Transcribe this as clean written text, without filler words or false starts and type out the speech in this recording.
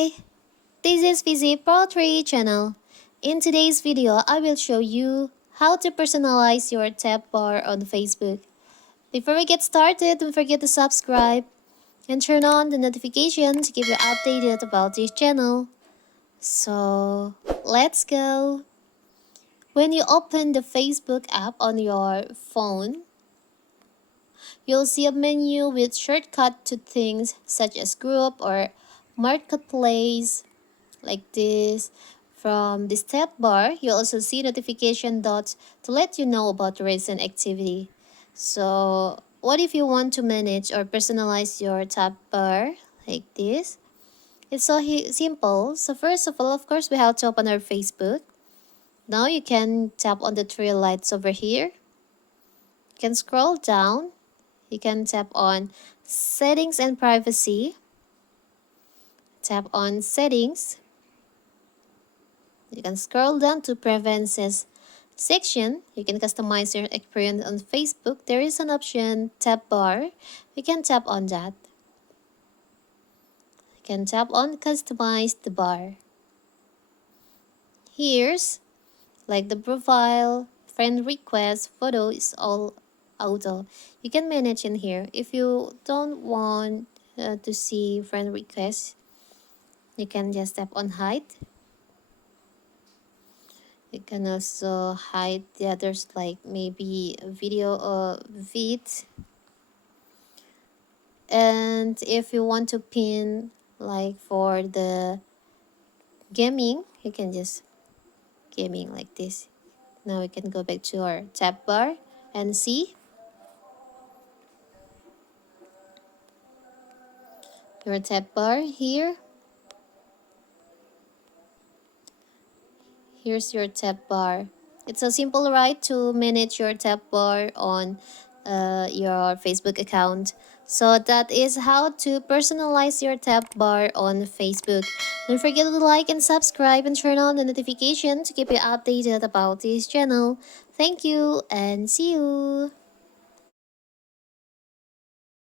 Hi, this is Fizzy Poetry channel. In today's video, I will show you how to personalize your tab bar on Facebook. Before we get started, don't forget to subscribe and turn on the notification to keep you updated about this channel. So, let's go. When you open the Facebook app on your phone, you'll see a menu with shortcut to things such as group or marketplace like this. From this tab bar, you also see notification dots to let you know about recent activity. So what if you want to manage or personalize your tab bar like this? It's so simple. So first of all, of course, we have to open our Facebook. Now you can tap on the three lights over here. You can scroll down. You can tap on settings and privacy. Tap on settings. You can scroll down to preferences section. You can customize your experience on Facebook. There is an option tab bar. You can tap on that. You can tap on customize the bar. Here's like the profile, friend request, photo is all auto. You can manage in here. If you don't want to see friend requests, you can just tap on hide. You can also hide the others, like maybe a video or vid. And if you want to pin like for the gaming, you can just gaming like this. Now we can go back to our tab bar and see your tab bar here. Here's your tab bar. It's a simple right to manage your tab bar on your Facebook account. So that is how to personalize your tab bar on Facebook. Don't forget to like and subscribe and turn on the notification to keep you updated about this channel. Thank you and see you.